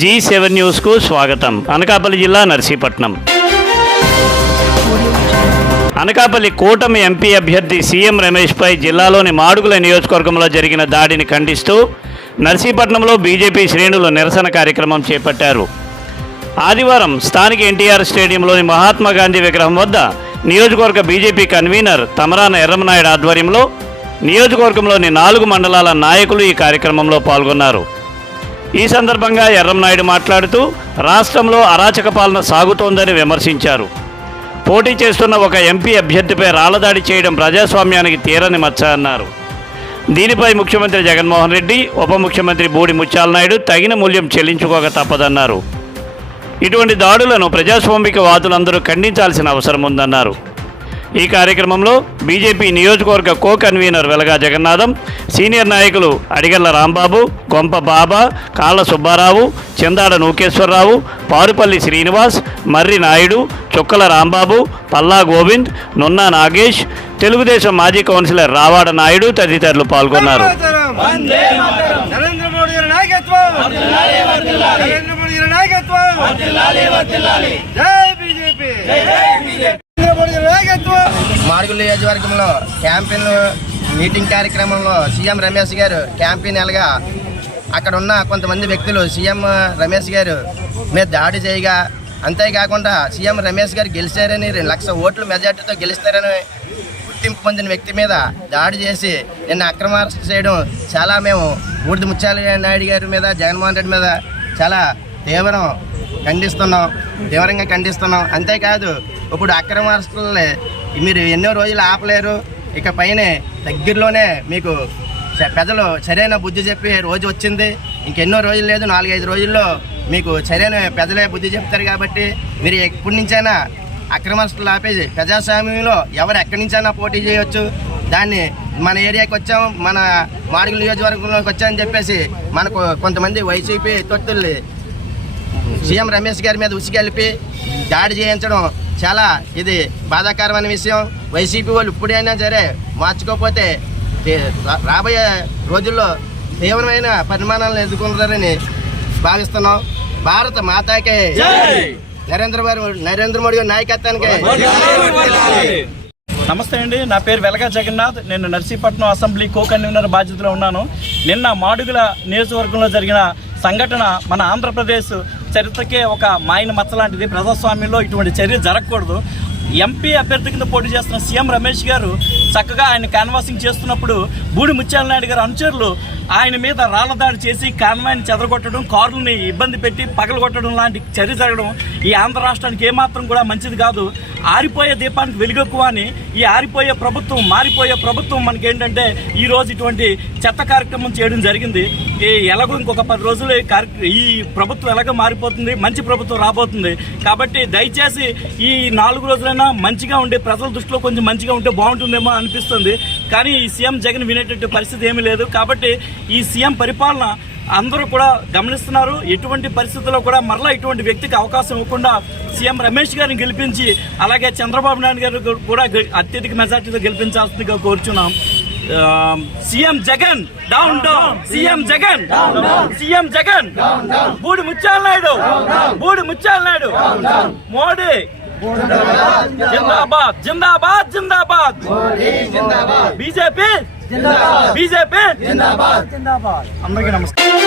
G7 న్యూస్కు స్వాగతం. అనకాపల్లి జిల్లా నర్సీపట్నం. అనకాపల్లి కూటమి ఎంపీ అభ్యర్థి సీఎం రమేష్పై జిల్లాలోని మాడుగుల నియోజకవర్గంలో జరిగిన దాడిని ఖండిస్తూ నర్సీపట్నంలో బీజేపీ శ్రేణులు నిరసన కార్యక్రమం చేపట్టారు. ఆదివారం స్థానిక ఎన్టీఆర్ స్టేడియంలోని మహాత్మాగాంధీ విగ్రహం వద్ద నియోజకవర్గ బీజేపీ కన్వీనర్ తమరాన ఎర్రమనాయుడు ఆధ్వర్యంలో నియోజకవర్గంలోని 4 మండలాల నాయకులు ఈ కార్యక్రమంలో పాల్గొన్నారు. ఈ సందర్భంగా ఎర్రంనాయుడు మాట్లాడుతూ రాష్ట్రంలో అరాచక పాలన సాగుతోందని విమర్శించారు. పోటీ చేస్తున్న ఒక ఎంపీ అభ్యర్థిపై రాళ్లదాడి చేయడం ప్రజాస్వామ్యానికి తీరని మచ్చ అన్నారు. దీనిపై ముఖ్యమంత్రి జగన్మోహన్ రెడ్డి, ఉప ముఖ్యమంత్రి బూడి ముత్యాల నాయుడు తగిన మూల్యం చెల్లించుకోక తప్పదన్నారు. ఇటువంటి దాడులను ప్రజాస్వామిక వాదులందరూ ఖండించాల్సిన అవసరం ఉందన్నారు. ఈ కార్యక్రమంలో బీజేపీ నియోజకవర్గ కో కన్వీనర్ వెలగా జగన్నాథం, సీనియర్ నాయకులు అడిగళ్ల రాంబాబు, కొంప బాబా, కాళ్ళ సుబ్బారావు, చెందాడ నూకేశ్వరరావు, పారుపల్లి శ్రీనివాస్, మర్రి నాయుడు, చుక్కల రాంబాబు, పల్లా గోవింద్, నున్నా నాగేష్, తెలుగుదేశం మాజీ కౌన్సిలర్ రావాడ నాయుడు తదితరులు పాల్గొన్నారు. మాడుగుల నియోజకవర్గంలో క్యాంపెయిన్ మీటింగ్ కార్యక్రమంలో సీఎం రమేష్ గారు క్యాంపెయిన్ ఎలాగా అక్కడ ఉన్న కొంతమంది వ్యక్తులు సీఎం రమేష్ గారు మీద దాడి చేయగా, అంతేకాకుండా సీఎం రమేష్ గారు గెలిచారని 2 లక్షల ఓట్ల మెజార్టీతో గెలుస్తారని గుర్తింపు పొందిన వ్యక్తి మీద దాడి చేసి నిన్న అక్రమ అరెస్ట్ చేయడం చాలా మేము బూడిద ముత్యాల నాయుడు గారి మీద, జగన్మోహన్ రెడ్డి మీద చాలా తీవ్రంగా ఖండిస్తున్నాం. అంతేకాదు ఇప్పుడు అక్రమ అరెస్టులని మీరు ఎన్నో రోజులు ఆపలేరు. ఇక పైన దగ్గరలోనే మీకు ప్రజలు సరైన బుద్ధి చెప్పే రోజు వచ్చింది. ఇంకెన్నో రోజులు లేదు, 4-5 రోజుల్లో మీకు సరైన ప్రజలే బుద్ధి చెప్తారు. కాబట్టి మీరు ఎప్పటి నుంచైనా అక్రమ అరెస్టులు ఆపేసి ప్రజాస్వామ్యంలో ఎవరు ఎక్కడి నుంచైనా పోటీ చేయవచ్చు. దాన్ని మన ఏరియాకి వచ్చాం, మన మాడుగుల నియోజకవర్గంలోకి వచ్చామని చెప్పేసి మనకు కొంతమంది వైసీపీ తొత్తుల్ని సీఎం రమేష్ గారి మీద ఉసిగలిపి దాడి చేయించడం చాలా ఇది బాధాకరమైన విషయం. వైసీపీ వాళ్ళు ఇప్పుడైనా సరే మార్చుకోకపోతే రాబోయే రోజుల్లో తీవ్రమైన పరిమాణాలను ఎదుర్కొంటారని భావిస్తున్నాం. భారత మాతాకే నరేంద్ర మోడీ నాయకత్వానికి. నమస్తే అండి, నా పేరు వెలగా జగన్నాథ్. నేను నర్సీపట్నం అసెంబ్లీ కో కన్వీనర్ బాధ్యతలో ఉన్నాను. నిన్న మాడుగుల నియోజకవర్గంలో జరిగిన సంఘటన మన ఆంధ్రప్రదేశ్ చరిత్రకే ఒక మాయన మచ్చ లాంటిది. ప్రజాస్వామ్యంలో ఇటువంటి చర్య జరగకూడదు. ఎంపీ అభ్యర్థి కింద పోటీ చేస్తున్న సీఎం రమేష్ గారు చక్కగా ఆయన క్యాన్వాసింగ్ చేస్తున్నప్పుడు బూడి ముత్యాల నాయుడు గారు అనుచరులు ఆయన మీద రాళ్ల దాడి చేసి కాన్వాయ్ని చెదరగొట్టడం, కారుని ఇబ్బంది పెట్టి పగలగొట్టడం లాంటి చర్య జరగడం ఈ ఆంధ్ర రాష్ట్రానికి ఏమాత్రం కూడా మంచిది కాదు. ఆరిపోయే దీపానికి వెలుగెక్కువ అని ఈ ఆరిపోయే ప్రభుత్వం, మారిపోయే ప్రభుత్వం మనకేంటంటే ఈరోజు ఇటువంటి చెత్త కార్యక్రమం చేయడం జరిగింది. ఎలాగో ఇంకొక 10 రోజులు ఈ ప్రభుత్వం ఎలాగో మారిపోతుంది, మంచి ప్రభుత్వం రాబోతుంది. కాబట్టి దయచేసి ఈ 4 రోజులైనా మంచిగా ఉండే, ప్రజల దృష్టిలో కొంచెం మంచిగా ఉంటే బాగుంటుందేమో అనిపిస్తుంది. కానీ ఈ సీఎం జగన్ వినేటట్టు పరిస్థితి ఏమీ లేదు. కాబట్టి ఈ సీఎం పరిపాలన అందరూ కూడా గమనిస్తున్నారు. ఎటువంటి పరిస్థితుల్లో కూడా మరలా ఇటువంటి వ్యక్తికి అవకాశం ఇవ్వకుండా సీఎం రమేష్ గారిని గెలిపించి, అలాగే చంద్రబాబు నాయుడు గారు కూడా అత్యధిక మెజార్టీతో గెలిపించాల్సిందిగా కోరుచున్నాం. CM Jagan down down, CM Jagan, CM Jagan, Boodi Mutyala Naidu, Boodi Mutyala Naidu, Modi జిందాబాద్, జిందాబాద్, జిందాబాద్, బీజేపీ జిందాబాద్, బీజేపీ జిందాబాద్, జిందాబాద్. అందరికీ నమస్కారం.